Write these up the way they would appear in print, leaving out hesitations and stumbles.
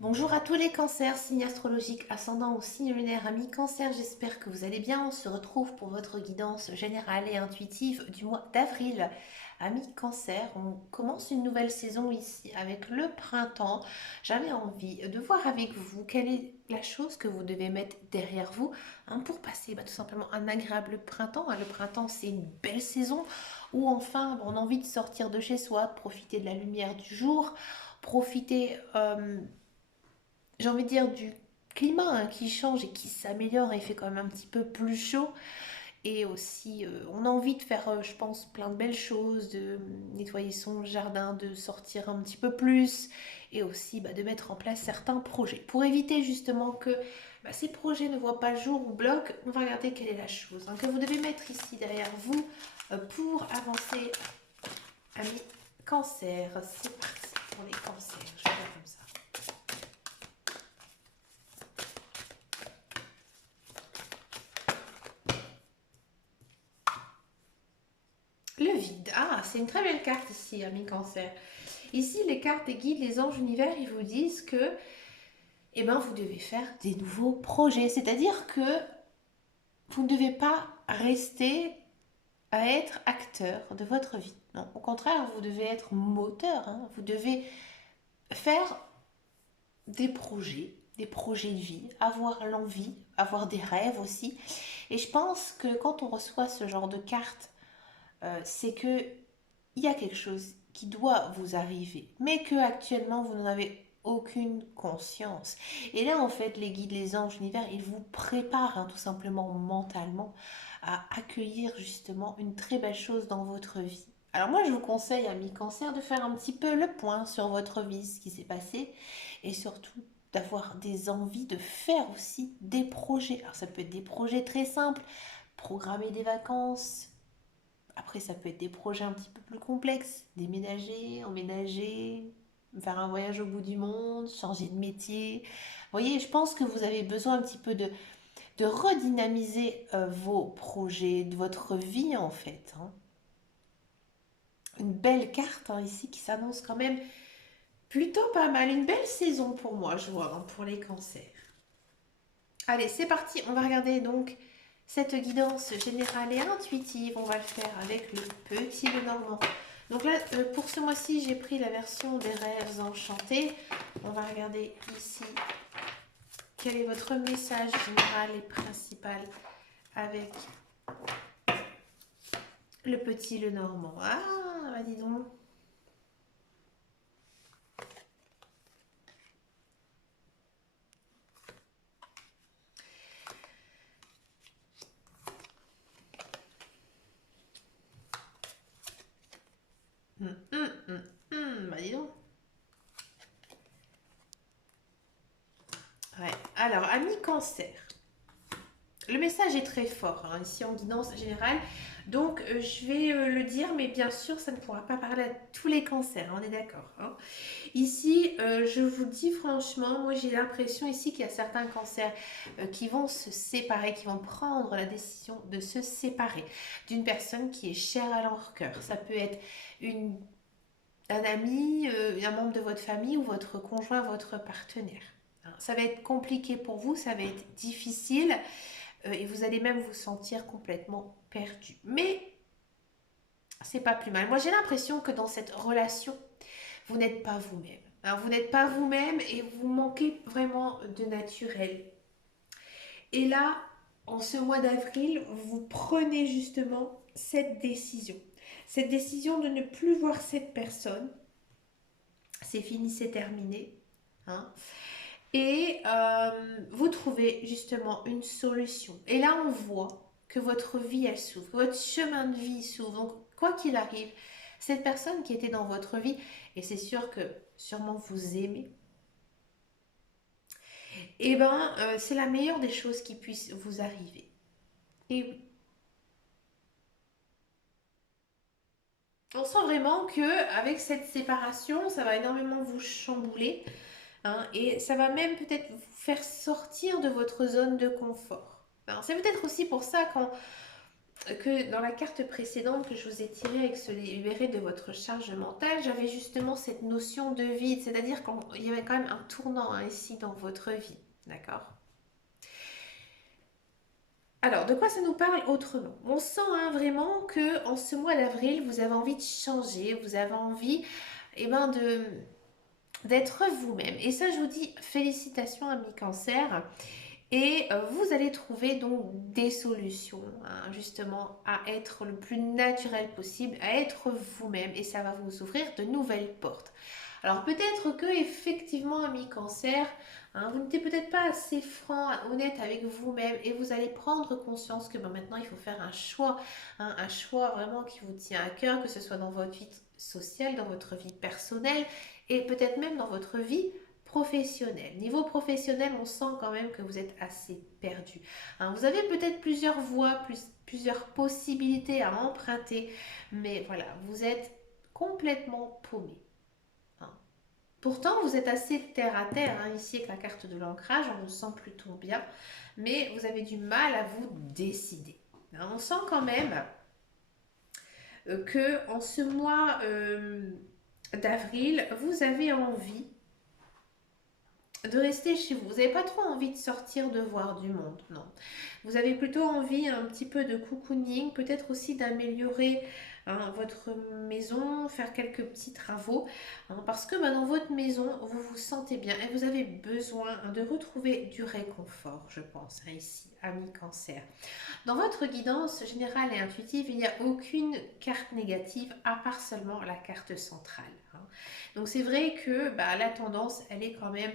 Bonjour à tous les cancers, signe astrologique, ascendant ou signe lunaire, amis cancer, j'espère que vous allez bien. On se retrouve pour votre guidance générale et intuitive du mois d'avril. Amis cancer, on commence une nouvelle saison ici avec le printemps. J'avais envie de voir avec vous quelle est la chose que vous devez mettre derrière vous pour passer tout simplement un agréable printemps. Le printemps, c'est une belle saison où enfin on a envie de sortir de chez soi, de profiter de la lumière du jour, profiter j'ai envie de dire du climat qui change et qui s'améliore et il fait quand même un petit peu plus chaud. Et aussi, on a envie de faire, je pense, plein de belles choses, de nettoyer son jardin, de sortir un petit peu plus et aussi de mettre en place certains projets. Pour éviter justement que ces projets ne voient pas le jour ou bloquent, on va regarder quelle est la chose que vous devez mettre ici derrière vous pour avancer, amis cancer. C'est parti pour les cancers, je vais faire comme ça. Le vide. Ah, c'est une très belle carte ici, ami cancer. Ici, les cartes des guides, les anges univers, ils vous disent que vous devez faire des nouveaux projets. C'est-à-dire que vous ne devez pas rester à être acteur de votre vie. Non, au contraire, vous devez être moteur. Vous devez faire des projets de vie, avoir l'envie, avoir des rêves aussi. Et je pense que quand on reçoit ce genre de cartes, c'est que il y a quelque chose qui doit vous arriver, mais que actuellement vous n'en avez aucune conscience. Et là, en fait, les guides, les anges, l'univers, ils vous préparent tout simplement mentalement à accueillir justement une très belle chose dans votre vie. Alors moi, je vous conseille, amis cancer, de faire un petit peu le point sur votre vie, ce qui s'est passé, et surtout d'avoir des envies de faire aussi des projets. Alors ça peut être des projets très simples, programmer des vacances, après, ça peut être des projets un petit peu plus complexes, déménager, emménager, faire un voyage au bout du monde, changer de métier. Vous voyez, je pense que vous avez besoin un petit peu de redynamiser vos projets, de votre vie en fait. Une belle carte ici qui s'annonce quand même plutôt pas mal. Une belle saison pour moi, je vois, pour les cancers. Allez, c'est parti. On va regarder donc cette guidance générale et intuitive. On va le faire avec le petit Lenormand. Donc là, pour ce mois-ci, j'ai pris la version des rêves enchantés. On va regarder ici quel est votre message général et principal avec le petit Lenormand. Ah, bah dis donc. Bah dis donc. Ouais. Alors, ami cancer. Le message est très fort ici en guidance générale. Donc, je vais le dire, mais bien sûr, ça ne pourra pas parler à tous les cancers, on est d'accord. Ici, je vous dis franchement, moi j'ai l'impression ici qu'il y a certains cancers qui vont se séparer, qui vont prendre la décision de se séparer d'une personne qui est chère à leur cœur. Ça peut être une, un ami, un membre de votre famille ou votre conjoint, votre partenaire. Ça va être compliqué pour vous, ça va être difficile et vous allez même vous sentir complètement perdu. Mais c'est pas plus mal. Moi j'ai l'impression que dans cette relation, vous n'êtes pas vous-même. Vous n'êtes pas vous-même et vous manquez vraiment de naturel. Et là, en ce mois d'avril, vous prenez justement cette décision. Cette décision de ne plus voir cette personne. C'est fini, c'est terminé. Hein. Et vous trouvez justement une solution. Et là, on voit que votre vie, elle s'ouvre, que votre chemin de vie s'ouvre. Donc, quoi qu'il arrive, cette personne qui était dans votre vie, et c'est sûr que sûrement vous aimez, c'est la meilleure des choses qui puissent vous arriver. Et oui, on sent vraiment que avec cette séparation, ça va énormément vous chambouler, et ça va même peut-être vous faire sortir de votre zone de confort. C'est peut-être aussi pour ça quand que dans la carte précédente que je vous ai tirée avec se libérer de votre charge mentale, j'avais justement cette notion de vide, c'est-à-dire qu'il y avait quand même un tournant hein, ici dans votre vie, d'accord? Alors, de quoi ça nous parle autrement? On sent hein, vraiment que en ce mois d'avril, vous avez envie de changer, vous avez envie eh ben, d'être vous-même. Et ça, je vous dis félicitations, ami Cancer. Et vous allez trouver donc des solutions, hein, justement, à être le plus naturel possible, à être vous-même, et ça va vous ouvrir de nouvelles portes. Alors peut-être que effectivement, ami Cancer, hein, vous n'êtes peut-être pas assez franc, honnête avec vous-même, et vous allez prendre conscience que ben, maintenant il faut faire hein, un choix vraiment qui vous tient à cœur, que ce soit dans votre vie sociale, dans votre vie personnelle, et peut-être même dans votre vie professionnel. Niveau professionnel, on sent quand même que vous êtes assez perdu. Hein, vous avez peut-être plusieurs voies, plusieurs possibilités à emprunter, mais voilà, vous êtes complètement paumé. Hein. Pourtant, vous êtes assez terre à terre, hein, ici avec la carte de l'ancrage, on vous sent plutôt bien, mais vous avez du mal à vous décider. Hein, on sent quand même que en ce mois d'avril, vous avez envie de rester chez vous. Vous n'avez pas trop envie de sortir, de voir du monde, non. Vous avez plutôt envie un petit peu de cocooning, peut-être aussi d'améliorer hein, votre maison, faire quelques petits travaux, hein, parce que bah, dans votre maison, vous vous sentez bien et vous avez besoin hein, de retrouver du réconfort, je pense, hein, ici, ami Cancer. Dans votre guidance générale et intuitive, il n'y a aucune carte négative à part seulement la carte centrale. Hein. Donc c'est vrai que bah, la tendance, elle est quand même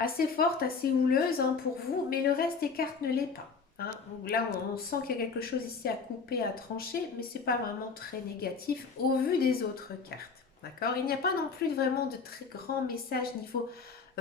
assez forte, assez houleuse hein, pour vous, mais le reste des cartes ne l'est pas. Hein. Là, on sent qu'il y a quelque chose ici à couper, à trancher, mais c'est pas vraiment très négatif au vu des autres cartes. D'accord? Il n'y a pas non plus vraiment de très grands messages niveau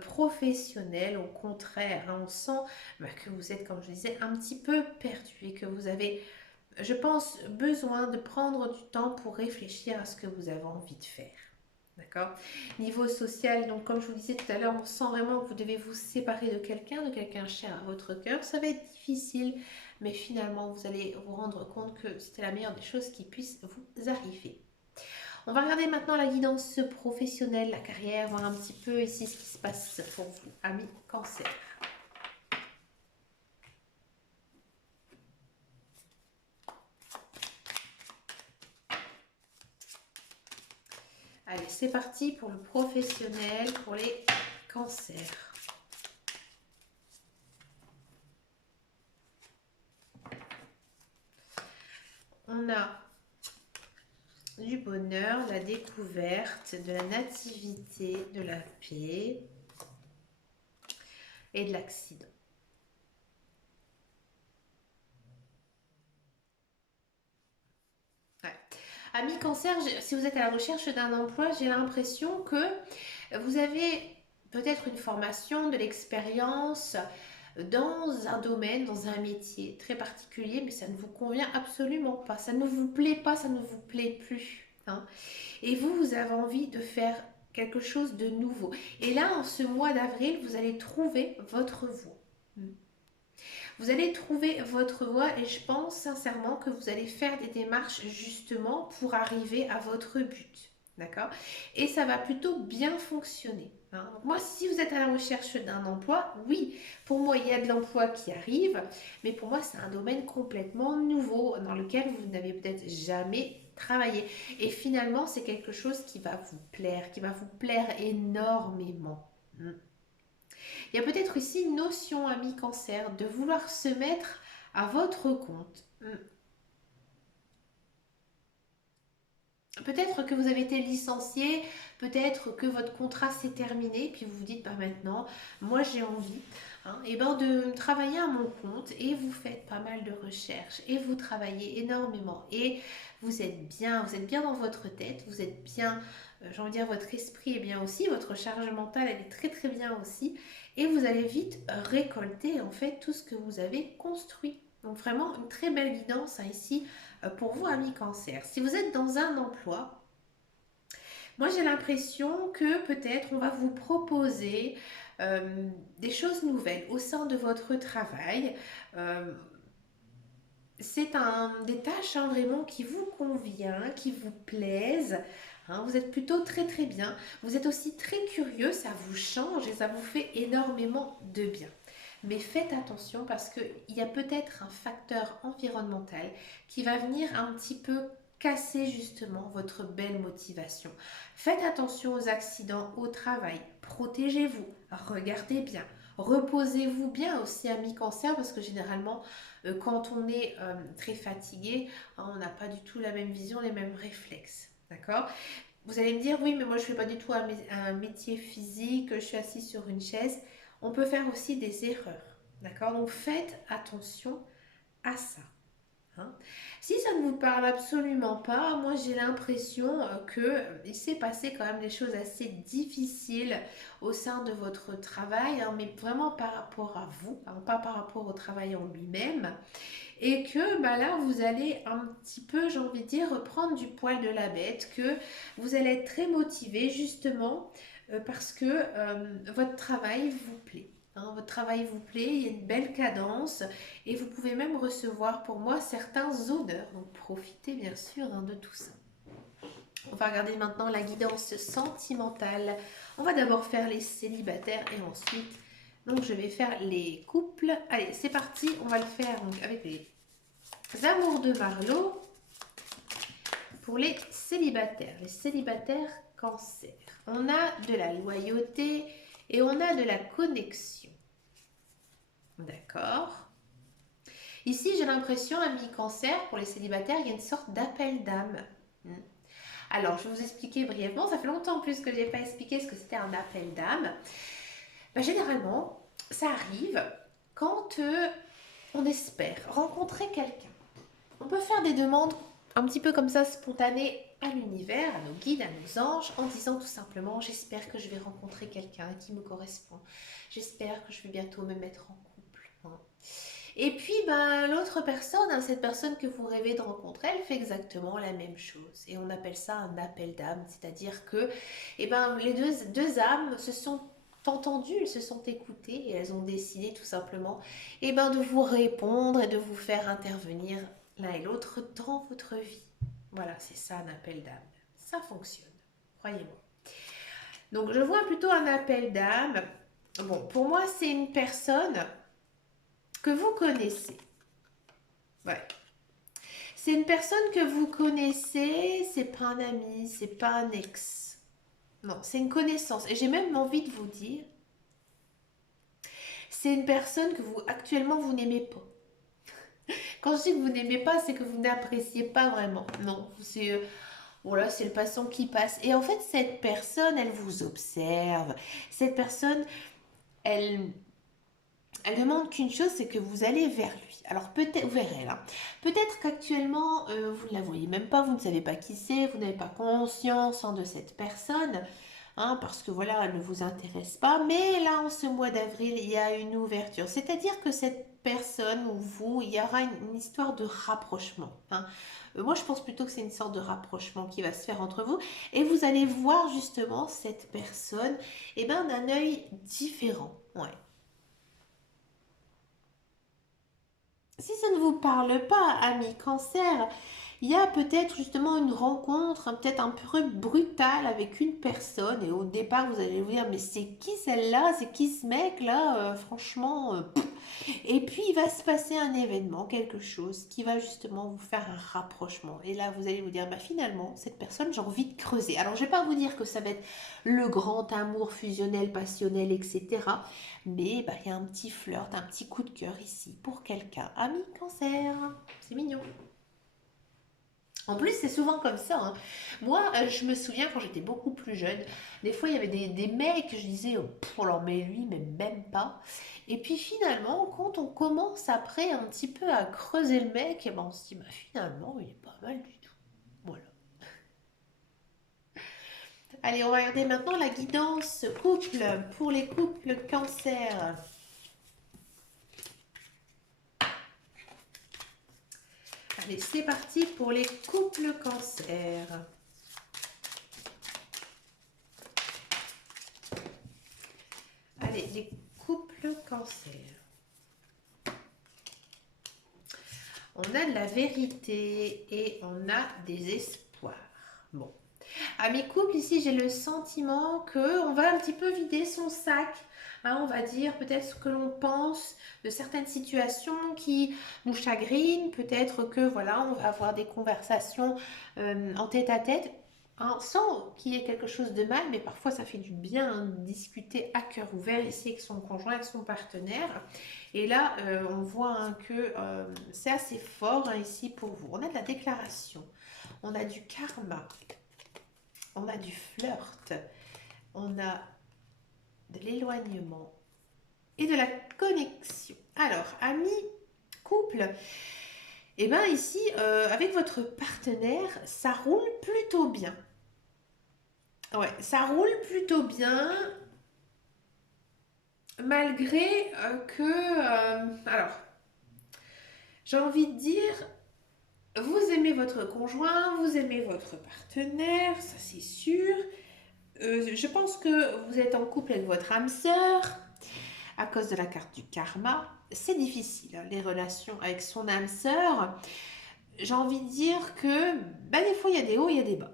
professionnel. Au contraire, hein, on sent bah, que vous êtes, comme je disais, un petit peu perdu et que vous avez, je pense, besoin de prendre du temps pour réfléchir à ce que vous avez envie de faire. D'accord? Niveau social, donc comme je vous disais tout à l'heure, on sent vraiment que vous devez vous séparer de quelqu'un cher à votre cœur. Ça va être difficile, mais finalement, vous allez vous rendre compte que c'était la meilleure des choses qui puisse vous arriver. On va regarder maintenant la guidance professionnelle, la carrière, voir un petit peu ici ce qui se passe pour vous, amis Cancer. Allez, c'est parti pour le professionnel, pour les cancers. On a du bonheur, de la découverte, de la nativité, de la paix et de l'accident. Ouais. Amis cancer, si vous êtes à la recherche d'un emploi, j'ai l'impression que vous avez peut-être une formation, de l'expérience dans un domaine, dans un métier très particulier, mais ça ne vous convient absolument pas. Ça ne vous plaît pas, ça ne vous plaît plus. Hein. Et vous, vous avez envie de faire quelque chose de nouveau. Et là, en ce mois d'avril, vous allez trouver votre voie. Vous allez trouver votre voie et je pense sincèrement que vous allez faire des démarches justement pour arriver à votre but. D'accord? Et ça va plutôt bien fonctionner. Hein. Donc moi, si vous êtes à la recherche d'un emploi, oui, pour moi, il y a de l'emploi qui arrive, mais pour moi, c'est un domaine complètement nouveau dans lequel vous n'avez peut-être jamais travaillé. Et finalement, c'est quelque chose qui va vous plaire énormément. Il y a peut-être ici une notion, ami cancer, de vouloir se mettre à votre compte. Peut-être que vous avez été licencié, peut-être que votre contrat s'est terminé, puis vous vous dites, bah maintenant, moi j'ai envie hein, et ben de travailler à mon compte et vous faites pas mal de recherches et vous travaillez énormément et vous êtes bien dans votre tête, vous êtes bien, j'ai envie de dire, votre esprit est bien aussi, votre charge mentale elle est très très bien aussi et vous allez vite récolter en fait tout ce que vous avez construit. Donc vraiment une très belle guidance hein, ici pour vous, amis cancer. Si vous êtes dans un emploi, moi j'ai l'impression que peut-être on va vous proposer des choses nouvelles au sein de votre travail. Euh, c'est des tâches hein, vraiment qui vous convient, qui vous plaisent. Hein, vous êtes plutôt très très bien. Vous êtes aussi très curieux, ça vous change et ça vous fait énormément de bien. Mais faites attention parce qu'il y a peut-être un facteur environnemental qui va venir un petit peu casser justement votre belle motivation. Faites attention aux accidents au travail. Protégez-vous. Regardez bien. Reposez-vous bien aussi, ami cancer, parce que généralement, quand on est très fatigué, hein, on n'a pas du tout la même vision, les mêmes réflexes. D'accord? Vous allez me dire, oui, mais moi je ne fais pas du tout un métier physique, je suis assise sur une chaise. On peut faire aussi des erreurs. D'accord? Donc faites attention à ça. Hein. Si ça ne vous parle absolument pas, moi j'ai l'impression qu'il s'est passé quand même des choses assez difficiles au sein de votre travail, hein, mais vraiment par rapport à vous, hein, pas par rapport au travail en lui-même. Et que bah là, vous allez un petit peu, j'ai envie de dire, reprendre du poil de la bête, que vous allez être très motivé justement parce que votre travail vous plaît. Hein, votre travail vous plaît, il y a une belle cadence et vous pouvez même recevoir pour moi certains honneurs. Donc profitez bien sûr hein, de tout ça. On va regarder maintenant la guidance sentimentale. On va d'abord faire les célibataires et ensuite, donc je vais faire les couples. Allez, c'est parti, on va le faire donc, avec les amours de Marlowe pour les célibataires. Les célibataires cancer. On a de la loyauté et on a de la connexion. D'accord. Ici, j'ai l'impression, ami cancer, pour les célibataires, il y a une sorte d'appel d'âme. Alors, je vais vous expliquer brièvement. Ça fait longtemps en plus que je n'ai pas expliqué ce que c'était un appel d'âme. Ben, généralement, ça arrive quand on espère rencontrer quelqu'un. On peut faire des demandes un petit peu comme ça spontanées à l'univers, à nos guides, à nos anges, en disant tout simplement j'espère que je vais rencontrer quelqu'un qui me correspond. J'espère que je vais bientôt me mettre en couple. Hein. Et puis ben, l'autre personne, hein, cette personne que vous rêvez de rencontrer, elle fait exactement la même chose. Et on appelle ça un appel d'âme, c'est-à-dire que eh ben, les deux âmes se sont entendues, elles se sont écoutées et elles ont décidé tout simplement eh ben, de vous répondre et de vous faire intervenir l'un et l'autre dans votre vie. Voilà, c'est ça un appel d'âme. Ça fonctionne, croyez-moi. Donc je vois plutôt un appel d'âme. Bon, pour moi, c'est une personne que vous connaissez. Ouais. C'est une personne que vous connaissez, c'est pas un ami, c'est pas un ex. Non, c'est une connaissance. Et j'ai même envie de vous dire, c'est une personne que vous actuellement vous n'aimez pas. Quand je dis que vous n'aimez pas, c'est que vous n'appréciez pas vraiment. Non, c'est voilà, c'est le passant qui passe. Et en fait, cette personne, elle vous observe. Cette personne, elle, elle demande qu'une chose, c'est que vous allez vers lui. Alors peut-être, vous verrez là. Peut-être qu'actuellement, vous ne la voyez même pas, vous ne savez pas qui c'est, vous n'avez pas conscience hein, de cette personne. Hein, parce que voilà, elle ne vous intéresse pas. Mais là, en ce mois d'avril, il y a une ouverture. C'est-à-dire que cette personne ou vous, il y aura une histoire de rapprochement. Hein. Moi, je pense plutôt que c'est une sorte de rapprochement qui va se faire entre vous. Et vous allez voir justement cette personne eh ben, d'un œil différent. Ouais. Si ça ne vous parle pas, ami cancer, il y a peut-être justement une rencontre, hein, peut-être un peu brutale avec une personne et au départ vous allez vous dire mais c'est qui celle-là, c'est qui ce mec-là, franchement. Et puis il va se passer un événement, quelque chose qui va justement vous faire un rapprochement. Et là vous allez vous dire bah finalement cette personne j'ai envie de creuser. Alors je ne vais pas vous dire que ça va être le grand amour fusionnel, passionnel, etc. Mais bah, il y a un petit flirt, un petit coup de cœur ici pour quelqu'un. Ami cancer, c'est mignon. En plus, c'est souvent comme ça. Hein. Moi, je me souviens quand j'étais beaucoup plus jeune, des fois il y avait des mecs, je disais, oh, pff, alors mais lui, mais même pas. Et puis finalement, quand on commence après un petit peu à creuser le mec, et ben on se dit, bah finalement, il est pas mal du tout. Voilà. Allez, on va regarder maintenant la guidance couple pour les couples cancer. Allez, c'est parti pour les couples cancer. Allez, les couples cancer. on a de la vérité et on a des espoirs. Bon. À mes couples, ici, j'ai le sentiment que on va un petit peu vider son sac. Hein, on va dire peut-être ce que l'on pense de certaines situations qui nous chagrinent. Peut-être que voilà, on va avoir des conversations en tête à tête. Hein, sans qu'il y ait quelque chose de mal, mais parfois ça fait du bien hein, de discuter à cœur ouvert ici avec son conjoint, avec son partenaire. Et là, on voit hein, que c'est assez fort hein, ici pour vous. On a de la déclaration, on a du karma, on a du flirt, on a de l'éloignement et de la connexion. Alors, amis, couple, et bien ici, avec votre partenaire, ça roule plutôt bien. Ouais, ça roule plutôt bien, malgré alors, j'ai envie de dire, vous aimez votre conjoint, vous aimez votre partenaire, ça c'est sûr. Je pense que vous êtes en couple avec votre âme sœur à cause de la carte du karma. C'est difficile, hein, les relations avec son âme sœur. J'ai envie de dire que bah, des fois il y a des hauts, il y a des bas.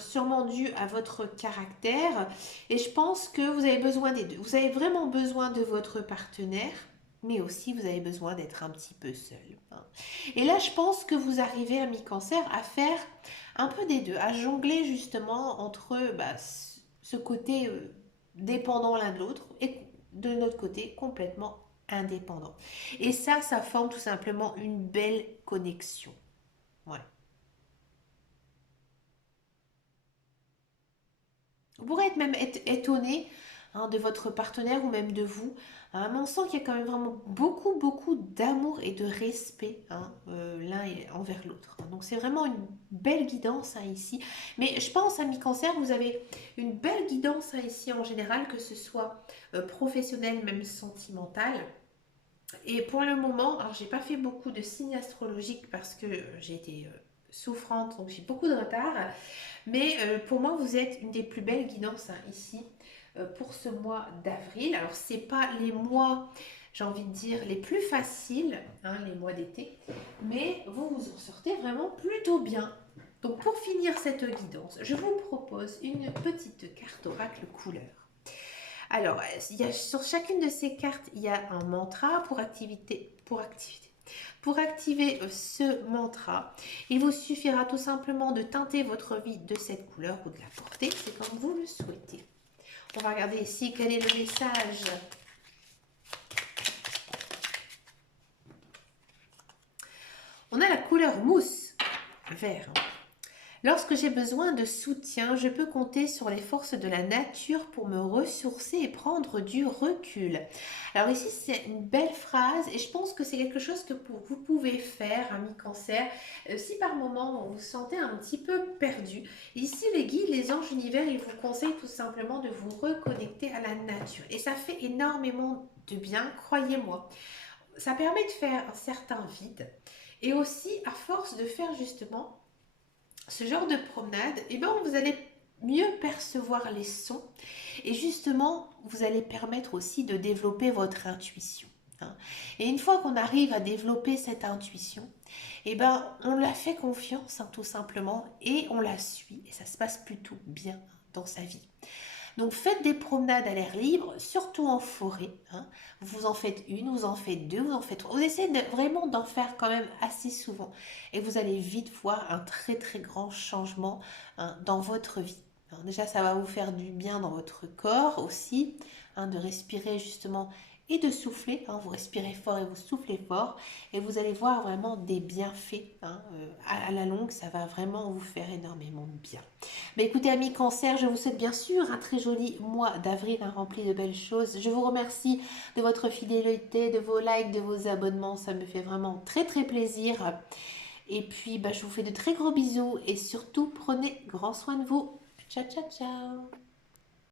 Sûrement dû à votre caractère. Et je pense que vous avez besoin des deux. Vous avez vraiment besoin de votre partenaire, mais aussi vous avez besoin d'être un petit peu seul. Hein. Et là, je pense que vous arrivez à mi-cancer à faire un peu des deux, à jongler justement entre bah, ce côté dépendant l'un de l'autre et de notre côté complètement indépendant. Et ça forme tout simplement une belle connexion. Ouais. Vous pourrez être même étonné hein, de votre partenaire ou même de vous. Hein, mais on sent qu'il y a quand même vraiment beaucoup, beaucoup d'amour et de respect hein, envers l'autre. Hein. Donc c'est vraiment une belle guidance hein, ici. Mais je pense à mi-cancer, vous avez une belle guidance hein, ici en général, que ce soit professionnel, même sentimental. Et pour le moment, alors j'ai pas fait beaucoup de signes astrologiques parce que j'ai été souffrante, donc j'ai beaucoup de retard. Mais pour moi, vous êtes une des plus belles guidances hein, ici pour ce mois d'avril. Alors, c'est pas les mois, j'ai envie de dire, les plus faciles, hein, les mois d'été, mais vous vous en sortez vraiment plutôt bien. Donc, pour finir cette guidance, je vous propose une petite carte oracle couleur. Alors, sur chacune de ces cartes, il y a un mantra pour activer ce mantra, il vous suffira tout simplement de teinter votre vie de cette couleur ou de la porter, c'est comme vous le souhaitez. On va regarder ici quel est le message. On a la couleur mousse, vert. Lorsque j'ai besoin de soutien, je peux compter sur les forces de la nature pour me ressourcer et prendre du recul. Alors ici, c'est une belle phrase et je pense que c'est quelque chose que vous pouvez faire, ami cancer, si par moment vous vous sentez un petit peu perdu. Ici, les guides, les anges univers, ils vous conseillent tout simplement de vous reconnecter à la nature. Et ça fait énormément de bien, croyez-moi. Ça permet de faire un certain vide. Et aussi, à force de faire justement ce genre de promenade, eh ben, vous allez mieux percevoir les sons et justement, vous allez permettre aussi de développer votre intuition. Hein. Et une fois qu'on arrive à développer cette intuition, eh ben, on la fait confiance hein, tout simplement et on la suit et ça se passe plutôt bien dans sa vie. Donc faites des promenades à l'air libre, surtout en forêt. Hein. Vous en faites une, vous en faites deux, vous en faites trois. Vous essayez vraiment d'en faire quand même assez souvent. Et vous allez vite voir un très très grand changement hein, dans votre vie. Alors déjà, ça va vous faire du bien dans votre corps aussi, hein, de respirer justement et de souffler. Hein. Vous respirez fort et vous soufflez fort. Et vous allez voir vraiment des bienfaits. Hein. À la longue, ça va vraiment vous faire énormément de bien. Mais écoutez, amis cancer, je vous souhaite bien sûr un très joli mois d'avril hein, rempli de belles choses. Je vous remercie de votre fidélité, de vos likes, de vos abonnements. Ça me fait vraiment très très plaisir. Et puis, je vous fais de très gros bisous et surtout, prenez grand soin de vous. Ciao, ciao, ciao.